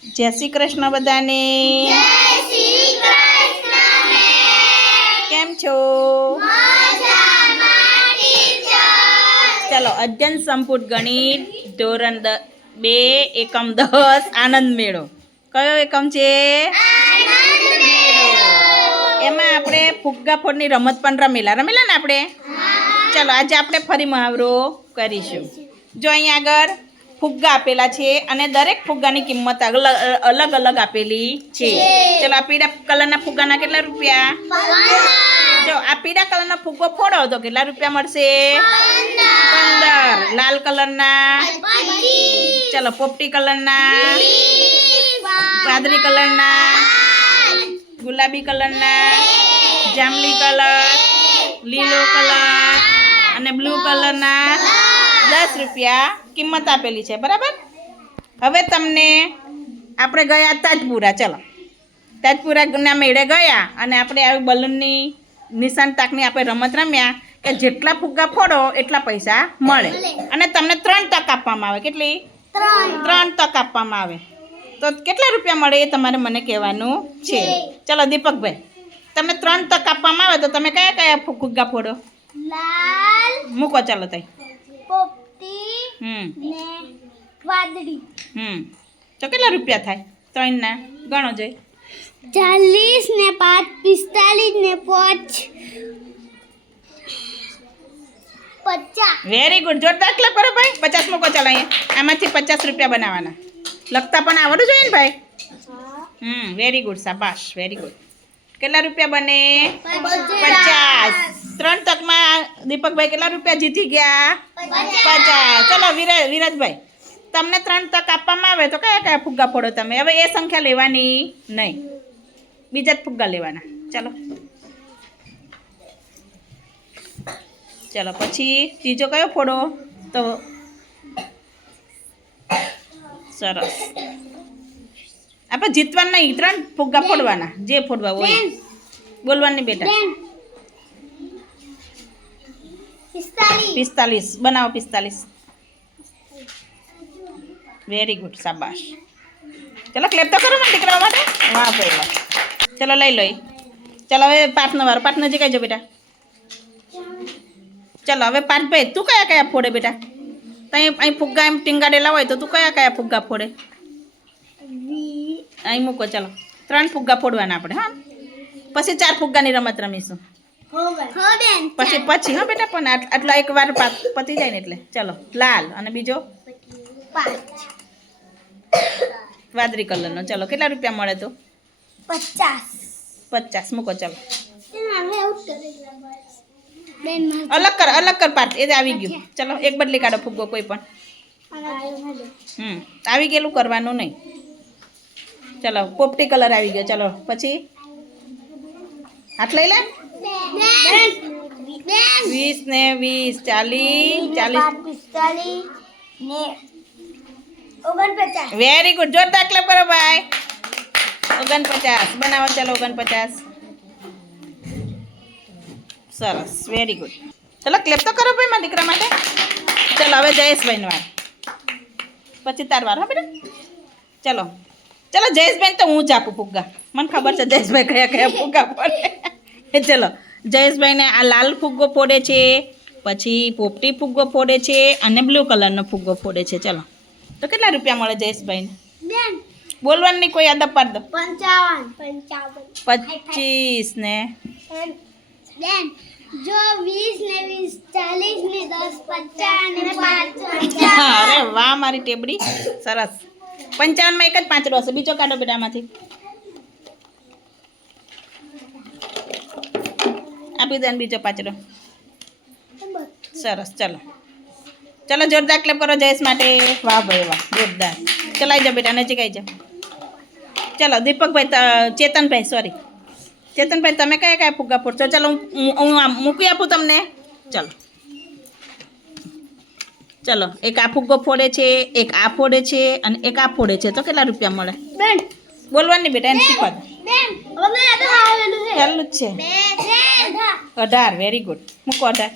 જય શ્રી કૃષ્ણ બધાને. કેમ છો? ચલો, અધ્યયન સંપુટ ગણિત ધોરણ 2 એકમ 10 આનંદ મેળો. કયો એકમ છે? એમાં આપણે ફુગ્ગા ફોડની રમત પણ રમેલા ને આપણે. ચલો, આજે આપણે ફરી મહાવરો કરીશું. જો અહીંયા આગળ ફુગ્ગા આપેલા છે અને દરેક ફુગ્ગાની કિંમત અલગ અલગ આપેલી છે. ચલો, આ પીળા કલરના ફુગ્ગાના કેટલા રૂપિયા? જો આ પીળા કલરનો ફુગ્ગો ફોડો તો કેટલા રૂપિયા મળશે? 15. લાલ કલરના? ચલો, પોપટી કલરના? વાદળી કલરના? ગુલાબી કલરના? જાંબલી કલર, લીલો કલર અને બ્લુ કલરના 10 રૂપિયા કિંમત આપેલી છે. બરાબર. હવે તમને આપણે ગયા તાજપુરા. ચલો, તાજપુરાના મેળે ગયા અને આપણે આવી બલૂનની નિશાન તાકની આપણે રમત રમ્યા કે જેટલા ફુગ્ગા ફોડો એટલા પૈસા મળે અને તમને 3 તક આપવામાં આવે. કેટલી? 3 તક આપવામાં આવે. તો કેટલા રૂપિયા મળે એ તમારે મને કહેવાનું છે. ચલો દીપકભાઈ, તમને 3 તક આપવામાં આવે તો તમે કયા કયા ફુગ્ગા ફોડો? લાલ, મૂકો. ચાલો તઈ. પોપટી ને વાદળી. તો કેટલા રૂપિયા થાય? 3 ના ગણો જોઈ. 40 ને 5 45 ને 5 50. Very good. જોરદાર ક્લેપ કરો ભાઈ. 50 મૂકો. ચાલો, અહીંયા આમાંથી 50 રૂપિયા બનાવવાના. લખતા પણ આવડવું જોઈએ ને ભાઈ. Very good. શાબાશ. Very good. કેટલા રૂપિયા બને? 50. 3 તકમાં દીપકભાઈ કેટલા રૂપિયા જીતી ગયા? 50. ચલો વિરાજભાઈ, તમને 3 તક આપવામાં આવે તો કયા કયા ફુગ્ગા ફોડો તમે? હવે એ સંખ્યા લેવાની નહીં, બીજા જ ફુગ્ગા લેવાના. ચલો ચલો, પછી ત્રીજો કયો ફોડો? તો સરસ. આપણે જીતવાના નહીં, 3 ફુગ્ગા ફોડવાના. જે ફોડવા હોય બોલવાની બેટા. 45 બનાવો. 45. Very good. શાબાશ. ચલો, ક્લેપ તો કરો મને દીકરાઓ માટે. વાહ ભાઈ વાહ. ચલો લઈ લો. ચલો હવે પાઠનો વારો. પાઠ નજીક આવજો બેટા. ચલો હવે પાઠભાઈ, તું કયા કયા ફોડે બેટા? અહીં ફુગ્ગા એમ ટીંગાડેલા હોય તો તું કયા કયા ફુગ્ગા ફોડે? અહીં મૂકો. ચલો, 3 ફુગ્ગા ફોડવાના આપણે. હા, પછી 4 ફુગ્ગાની રમત રમીશું. પછી હા બેટા, પણ આટલા એક વાર પતી જાય ને એટલે. ચલો, લાલ અને બીજો વાદળી કલરનો. ચલો, કેટલા રૂપિયા મળે તો? 50 મૂકો. ચલો, અલગ કર પાર્ટ. એ આવી ગયું. ચલો, એક બદલી કાઢો ફુગ્ગો કોઈ પણ. આવી ગયેલું કરવાનું નહીં. ચલો, પોપટી કલર આવી ગયો. ચલો, પછી હાથ લઈ લે. 20 ને 20 40 વેરી ગુડ. જોરદાર ક્લેપ કરો ભાઈ. 49 બનાવો. ચલો, 49. સરસ. Very good. ચલો, ક્લેપ તો કરો ભાઈ મારા દીકરા માટે. ચલો, હવે જયેશભાઈનો વાર. પછી તાર વાર. હા બેટા. ચલો જયેશભાઈ તો હું જ આપું ફુગ્ગા. મને ખબર છે જયેશભાઈ કયા કયા ફુગ્ગા ફોડે. ચલો, જયેશભાઈને આ લાલ ફુગ્ગો ફોડે છે, પછી પોપટી ફુગ્ગો ફોડે છે અને બ્લુ કલરનો ફુગ્ગો ફોડે છે. ચલો, તો કેટલા રૂપિયા મળે જયેશભાઈને? બોલવાનું નહીં, કોઈ યાદ પાડ દો. 25 ને જો 20 ને 20 40 ને 10 50 ને 5. અરે વાહ મારી ટેબડી. સરસ. 55 માં એક જ પાંચડો હશે. બીજો કાઢો બેટા આમાંથી. આપી દે બીજો પાંચડો. સરસ. ચલો જોરદાર ક્લેપ કરો જયેશ માટે. વાહ ભાઈ વાહ, જોરદાર. ચલો આવી જાઓ બેટા, નજીક આવી જાઓ. ચલો દીપકભાઈ, ચેતનભાઈ તમે કયા કયા ફુગ્ગા ફોડશો? ચલો હું મૂકી આપું તમને. ચલો, એક આ ફુગ્ગો ફોડે છે, એક આ ફોડે છે અને એક આ ફોડે છે. તો કેટલા રૂપિયા મળે? બોલવાની બેટા, એને શીખવા દો. ચાલુ જ છે. 18. Very good. મૂકો 18.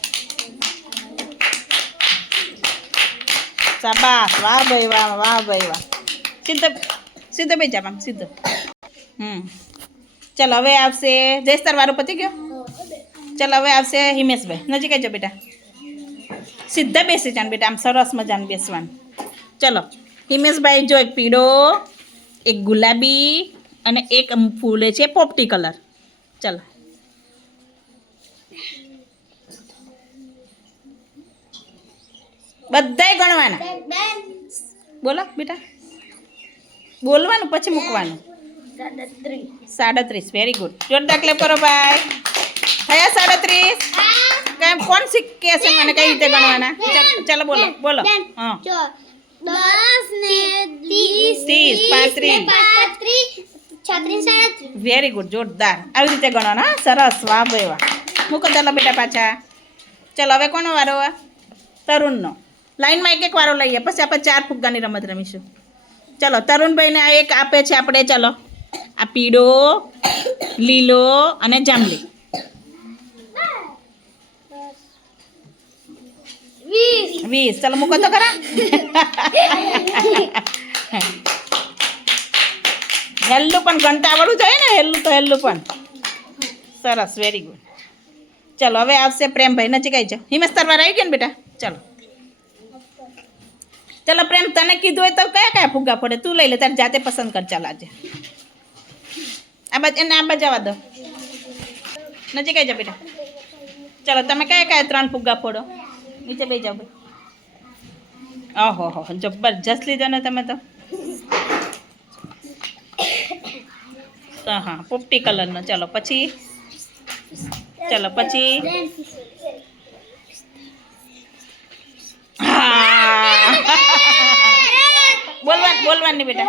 શાબાશ. વાહ ભાઈ વાહ. સીધો બેસી જા આમ સીધો. ચલો હવે આવશે જયસ્તર વાળો પતી ગયો. ચલો હવે આવશે હિમેશભાઈ. નજીક આવજો બેટા. સીધા બેસી જાન બેટા, આમ સરસ મજાનું બેસવાનું. ચલો હિમેશભાઈ જો એક પીળો, એક ગુલાબી અને એક ફૂલે છે પોપટી કલર. ચલો બધાય ગણવાના. બોલો બેટા, બોલવાનું પછી મૂકવાનું. 37. Very good. જોરદાર ક્લેપ કરો ભાઈ. થયા 37. કેમ કોણ શીખે છે મને કઈ રીતે ગણવાના? ચાલો બોલો બોલો. હા 10 ને 30 30, 35. Very good. જોરદાર. આવી રીતે ગણવાના. હા સરસ. વાહ ભાઈ વાહ. મૂકો ચાલો બેટા પાછા. ચલો હવે કોનો વારો? તરુણનો. લાઈનમાં એક વારો લઈએ, પછી આપણે 4 ફુગ્ગાની રમત રમીશું. ચલો તરુણભાઈને આ એક આપે છે આપણે. ચલો આ પીળો, લીલો અને જાંબલી. 20. ચલો મૂકો તો ખરા. હેલ્લું પણ ગણતા આવડવું જોઈએ ને. હેલ્લું પણ સરસ. Very good. ચલો હવે આવશે પ્રેમભાઈ. નજીક આવી જાઓ. હિમેશ તરવાર આવી ગયો ને બેટા. ચલો ચલો પ્રેમ, તને કીધું હોય તો કયા ફુગ્ગા પડે તું લઈ લે, તારે જાતે પસંદ કર. ચાલ આજે આ બાજુ એને આ બાજુ જવા દો. નજીક આવી જાઓ બેટા. ચલો તમે કયા 3 ફુગ્ગા ફોડો. નીચે બેસી જાઓ ભાઈ. ઓહો હો જબરજસ્ત લીધો ને તમે તો. હા પોપટી કલરનો. ચલો પછી હા બોલવાની બેટા.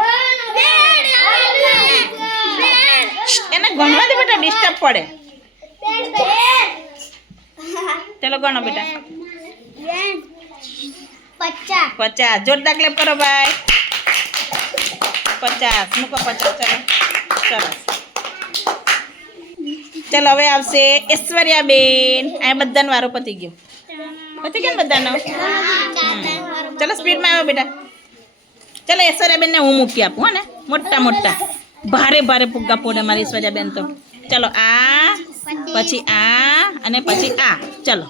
એને ગણવા દે બેટા, ડિસ્ટર્બ પડે. ચલો ગણો બેટા. 50. જોરદાર ક્લેપ કરો ભાઈ. 50 મૂકો. 50. ચલો સરસ. ચલો હવે આવશે ઐશ્વર્યાબેન. આ બધાનો વારો પતી ગયો ને બધાનો. ચલો સ્પીડમાં આવ્યો બેટા. ચલો ઐશ્વર્યાબેનને હું મૂકી આપું. હો ને મોટા ભારે ફુગ્ગા ફોડે મારી ઐશ્વર્યાબેન તો. ચલો આ પછી આ અને પછી આ. ચલો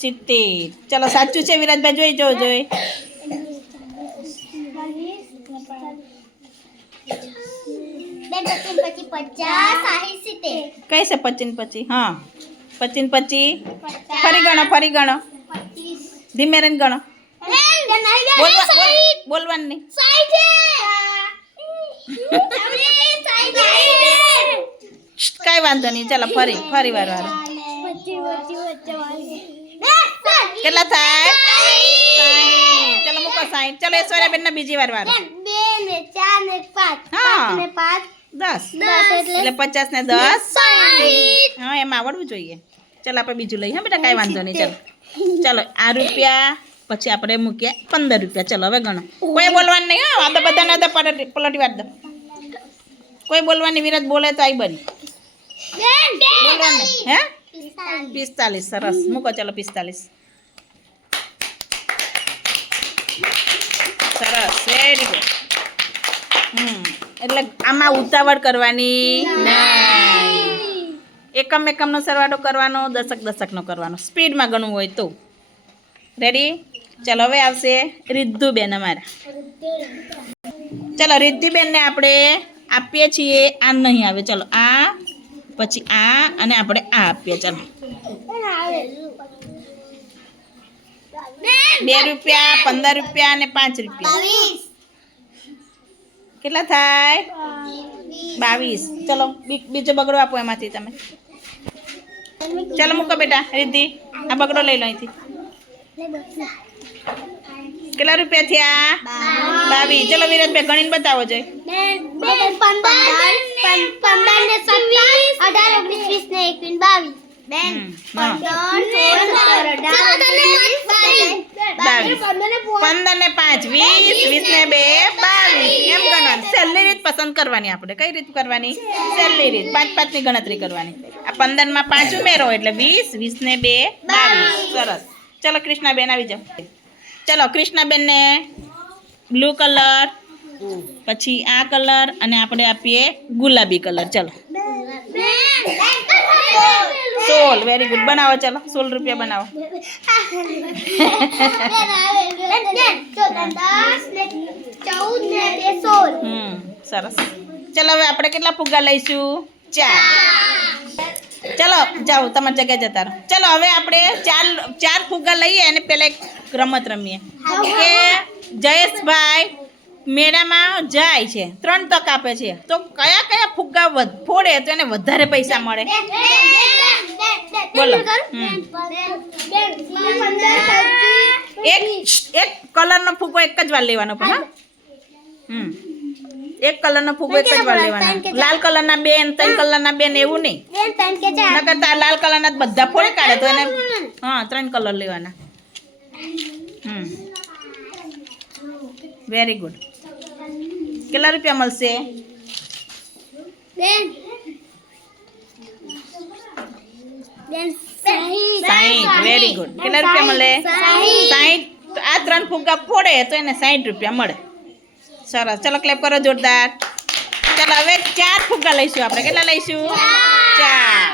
70. ચલો સાચું છે વિરાજભાઈ, જોઈ. કઈ છે 25? હા 25. ફરી ગણો. ધીમે રહીને ગણો. બોલવાનું નહીં. કઈ વાંધો નહીં. ચાલો ફરી વાર. કેટલા થાય? 60. ચલો મૂકો 60. ચલો ઐશ્વર્યાબેન ના બીજી વાર વારો. 2 ને 4 ને 5. હા 5 ને 5 10. એટલે 50 ને 10. હા એમ આવડવું જોઈએ. ચાલો આપણે બીજું લઈએ. હા બેટા કઈ વાંધો નહીં. ચલો આ રૂપિયા પછી આપણે મૂક્યા 15 રૂપિયા. ચલો હવે ગણો. કોઈ બોલવાનું નહીં. હા આ તો બધાને પલટી વાર દો. કોઈ બોલવાની. વિરાટ બોલે તો આઈ બની. બોલવાનું હે 45. સરસ મૂકો. ચલો 45. સરસ. Very good. એટલે આમાં ઉતાવળ કરવાની નહીં. એકમનો સરવાળો કરવાનો, દશકનો કરવાનો. સ્પીડમાં ગણવું હોય તો. રેડી? ચલો હવે આવશે રિદ્ધુબેન અમારા. ચલો રિદ્ધિબેનને આપણે આપીએ છીએ. આ નહીં આવે. ચલો આ પછી આ અને આપણે આ આપીએ. ચલો 2 રૂપિયા, 15 રૂપિયા અને 5 રૂપિયા. કેટલા થાય? 22. ચલો બીજો બગડો આપો એમાંથી તમે. ચલો મૂકો બેટા. રિદ્ધિ આ બગડો લઈ લો અહીંથી. કેટલા રૂપિયા થયા? 22. ચલો વિરાજભાઈ ગણીને બતાવો જોઈએ. 15 ને 5 20, 20 ને 2 22. એમ ગણવાનું. સહેલી રીત પસંદ કરવાની આપણે. કઈ રીત કરવાની? સહેલી રીત. 5 ની ગણતરી કરવાની. આ 15 માં 5 ઉમેરો એટલે 20, 20 ને 2 22. સરસ. ચલો કૃષ્ણાબેન આવી જાઓ. ચલો કૃષ્ણાબેનને બ્લુ કલર, પછી આ કલર અને આપણે આપીએ ગુલાબી કલર. ચલો સોલ, વેરી ગુડ. બનાવો ચલો, 16 રૂપિયા બનાવો. સરસ. ચલો હવે આપણે કેટલા ફુગ્ગા લઈશું? 4. ચલો જાઓ, તમારી જગ્યાએ જતા રહો. ચલો હવે આપણે ચાર ફુગ્ગા લઈએ અને પેલા એક રમત રમીએ કે જયેશભાઈ મેળામાં જાય છે, 3 તક આપે છે, તો કયા કયા ફુગ્ગા ફોડે તો એને વધારે પૈસા મળે? બોલો. એક કલરનો ફુગ્ગો એક જ વાર લેવાનો પણ. એક કલરનો ફુગ્ગો એક જ વાર લેવાનો. લાલ કલરના 2, 3 કલરના 2 એવું નહીં. નકર લાલ કલરના બધા ફોડી કાઢે તો એને 3 કલર લેવાના. Very good. કેટલા રૂપિયા મળશે? 60. Very good. કેટલા રૂપિયા મળે? 60. આ 3 ફુગ્ગા ફોડે તો એને 60 રૂપિયા મળે. સરસ. ચલો ક્લેપ કરો જોરદાર. ચાલો હવે 4 ફુગ્ગા લઈશું આપણે. કેટલા લઈશું? 4.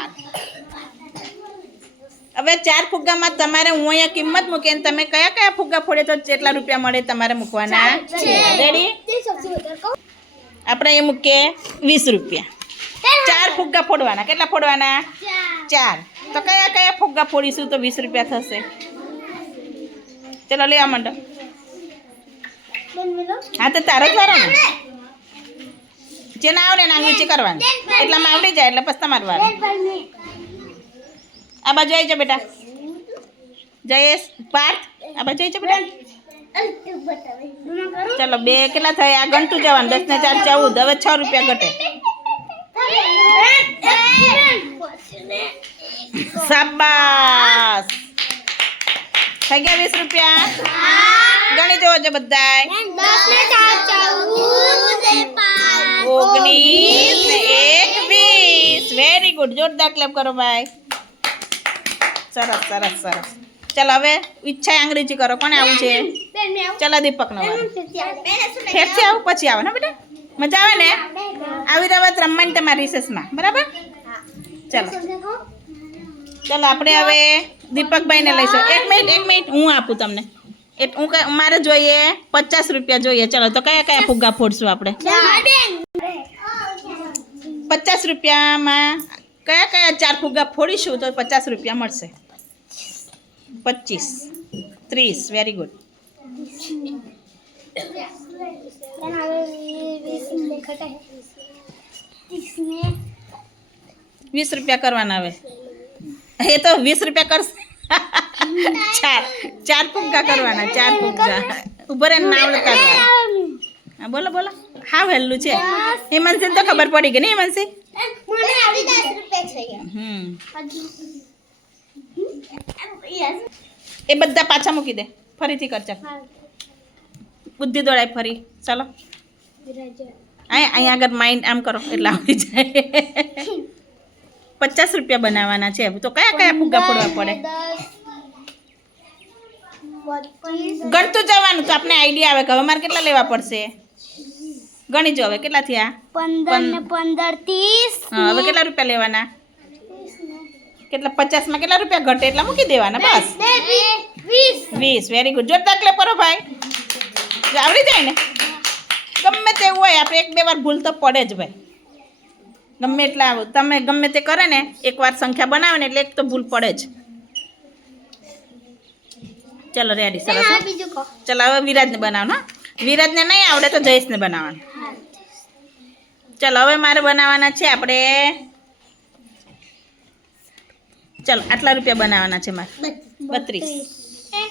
હવે 4 ફુગ્ગામાં તમારે હું અહીંયા કિંમત મૂકીને તમે કયા કયા ફુગ્ગા ફોડે તો જેટલા રૂપિયા મળે તમારે મૂકવાના. રેડી? આપણે એ મૂકીએ 20 રૂપિયા. 4 ફુગ્ગા ફોડવાના. કેટલા ફોડવાના? 4. તો કયા કયા ફુગ્ગા ફોડીશું તો 20 રૂપિયા થશે? ચલો લેવા માંડો. હા તો તારો જ વારો ને. જેને આવડે ને આંગળી કરવાની, એટલામાં આવડી જાય એટલે પછી તમારે વારો. આ બાજુ આવી જાઓ બેટા. જયેશ, પાર્થ, આ બાજુ આવી જાઓ બેટા. ચલો 2 કેટલા થાય? આ ગણતું જવાનું. 10 ને 4 14. હવે 6 રૂપિયા ઘટે. શાબાશ. થઈ ગયા 20 રૂપિયા. ગણી જોવો છો બધાય. 19 ને 1 20. Very good. જોરદાર ક્લેપ કરો ભાઈ. સરસ સરસ સરસ. ચાલો હવે ઈચ્છા અંગ્રેજી કરો. કોને આવું છે? ચાલો દીપકનો વારો. ફેરથી આવું પછી આવે ને બેટા. મજા આવે ને આવી રમત રમવાની તમારી રિસેસમાં? બરાબર. ચાલો ચાલો આપણે હવે દીપકભાઈને લઈશું. 1 મિનિટ હું આપું તમને. મારે જોઈએ 50 રૂપિયા જોઈએ. ચલો તો કયા કયા ફુગ્ગા ફોડશું આપણે? 50 રૂપિયામાં કયા કયા 4 ફુગ્ગા ફોડીશું તો 50 રૂપિયા મળશે? 25, 30. Very good. 20 રૂપિયા કરવાના. હવે એ તો 20 રૂપિયા કરશે. 4 ફુગ્ગા કરવાના. 4 ફુગ્ગા ઉભર એને નામ લખાડવા. હા બોલો બોલો. હા વહેલું છે. હિમાંશી તો ખબર પડી ગઈ ને હિમાંશી? એ બધા પાછા મૂકી દે. ફરીથી કર. ચાલ બુદ્ધિ દોડાય ફરી. ચાલો અહીંયા આગળ માઇન્ડ આમ કરો એટલે આવડી જાય. 50 રૂપિયા બનાવવાના છે. તો કયા કયા ફુગ્ગા ફોડવા પડે? ગણતું જવાનું તો આપણે આઈડિયા આવે કે હવે મારે કેટલા લેવા પડશે. ગણી જો હવે કેટલા થયા? 15 30. હા હવે કેટલા રૂપિયા લેવાના? કેટલા 50 માં કેટલા રૂપિયા ઘટે એટલા મૂકી દેવાના. બસ 20. Very good. જોરદાર ક્લેપ કરો ભાઈ. આવડી જાય ને. ગમે તેવું હોય આપણે 1-2 વાર ભૂલ તો પડે જ ભાઈ. ગમે એટલા તમે ગમે તે કરે ને એકવાર સંખ્યા બનાવે ને એટલે એક તો ભૂલ પડે જ. ચલો રેડી. સરસ. ચલો હવે વિરાજને બનાવવાનું. વિરાજને નહીં આવડે તો જયેશને બનાવવાનું. ચલો હવે મારે બનાવવાના છે આપણે. ચલો આટલા રૂપિયા બનાવવાના છે મારે. 32.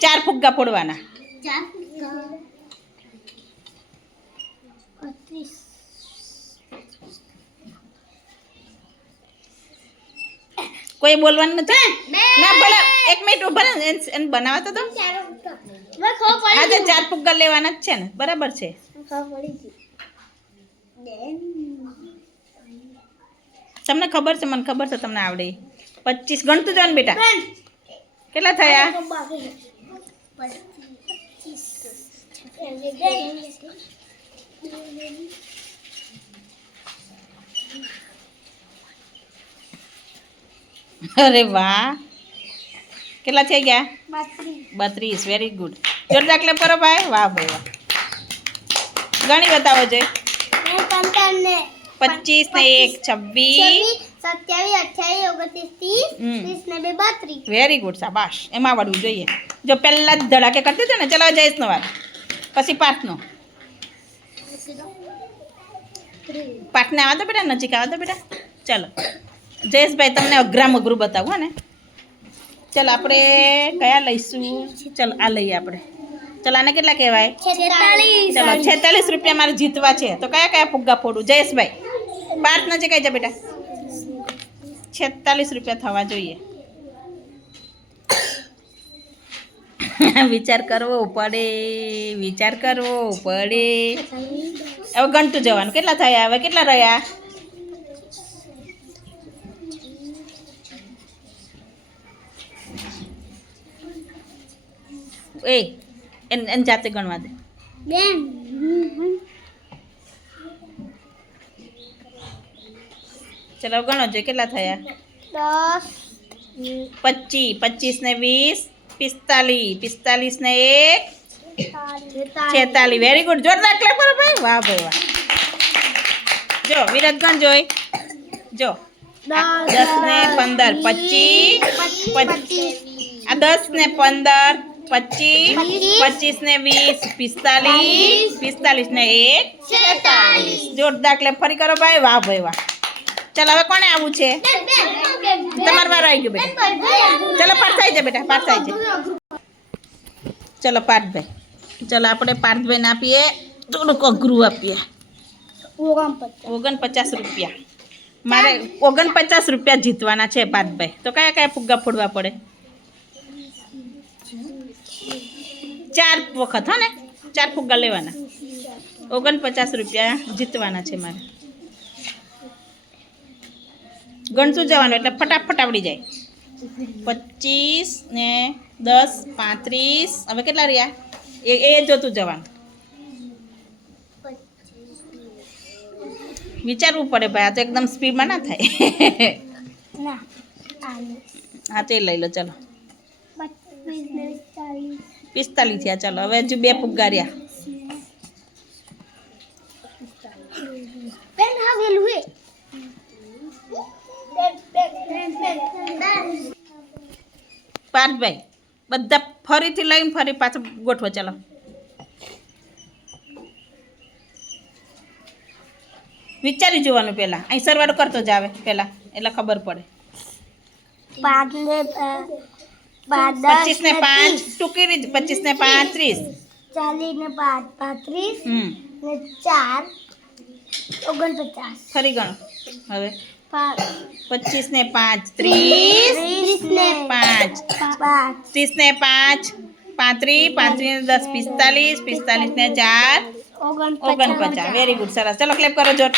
4 ફુગ્ગા ફોડવાના. કોઈ બોલવાનું નથી ના. ભલે 1 મિનિટ ઉભા રહે એને બનાવવા તો. હા તો 4 ફુગ્ગા લેવાના જ છે ને. બરાબર છે. તમને ખબર છે? મને ખબર છે તમને આવડે. 25 ગણતું જવાનું બેટા. કેટલા થયા? અરે વાહ, કેટલા થઈ ગયા? 32. Very good. જોરદાર ક્લેપ કરો ભાઈ. વાહ ભાઈ વાહ. ગણી બતાવો છે. 25 ને 1 26. વેરી ગુડ, શાબાશ. એમાં વળવું જોઈએ. જો પહેલા જ ધડાકે કરતી હતી ને. ચલો જયેશનો વાર, પછી પાર્થનો. પાર્થને આવવા દો બેટા, નજીક આવવા દો બેટા. ચલો જયેશભાઈ, તમને અઘરામ અઘરું બતાવું હો ને. ચલો આપણે કયા લઈશું? ચલો આ લઈએ આપણે. ચલો આને કેટલા કહેવાય? 46. ચલો 46 રૂપિયા મારે જીતવા છે. તો કયા કયા ફુગ્ગા ફોડું? જયેશભાઈ, પાર્થ નજીક આવી જા બેટા. 46 રૂપિયા થવા જોઈએ. વિચાર કરવો પડે, વિચાર કરવો પડે. હવે ગણતું જવાનું. કેટલા થયા? હવે કેટલા રહ્યા? એને જાતે ગણવા દે. ચલો ગણો જોઈએ કેટલા થયા. 25. 25 ને 20 45. 45 ને 1 46. Very good. જોરદાર ક્લેપ કરો ભાઈ. વાહ ભાઈ વાહ. જો વિરાટ ગણ જોઈ. જો 10 ને 15 25. આ 10 ને 15 25. 25 ને 20 45. 45 ને 1 46. જોરદાર ક્લેપ ફરી કરો ભાઈ. વાહ ભાઈ વાહ. ચાલો હવે કોને આવું છે? તમારો વારો આવી ગયો બેટા. ચલો પાર્થ આવી જા બેટા, પાર્થ આવી જા. ચલો પાર્થભાઈ, ચલો આપણે પાર્થભાઈને આપીએ થોડુંક અઘરું આપીએ. 49 રૂપિયા મારે. 49 રૂપિયા જીતવાના છે પાર્થભાઈ. તો કયા કયા ફુગ્ગા ફોડવા પડે? 4 વખત હો ને, 4 ફુગ્ગા લેવાના. 49 રૂપિયા જીતવાના છે મારે. ગણતું જવાનું એટલે ફટાફટ આવડી જાય. 25 ને 10 35. હવે કેટલા રહ્યા? એ જોતું જવાનું. વિચારવું પડે ભાઈ, આ તો એકદમ સ્પીડમાં ના થાય. હા તે લઈ લો. ચલો 45 થયા. ચલો હવે હજુ 2 ફુગ્ગા રહ્યા. પાર્થભાઈ બધા ફરીથી લઈને ફરી પાછું ગોઠવો. ચાલો વિચારી જોવાનું પહેલા. અહીં સરવાળો કરતો જ આવે પહેલા, એટલે ખબર પડે. 25 ને 5 ટૂંકી રીત. 25 ને 5 30. 40 ને 5 35 ને 4 49. ફરી ગણો હવે. 25 ને 5 30 ને 5 30 ને 5 35 35 ને 10 45 45 ને 4 49. વેરી ગુડ, સરસ. ચલો ક્લેપ કરો જોર.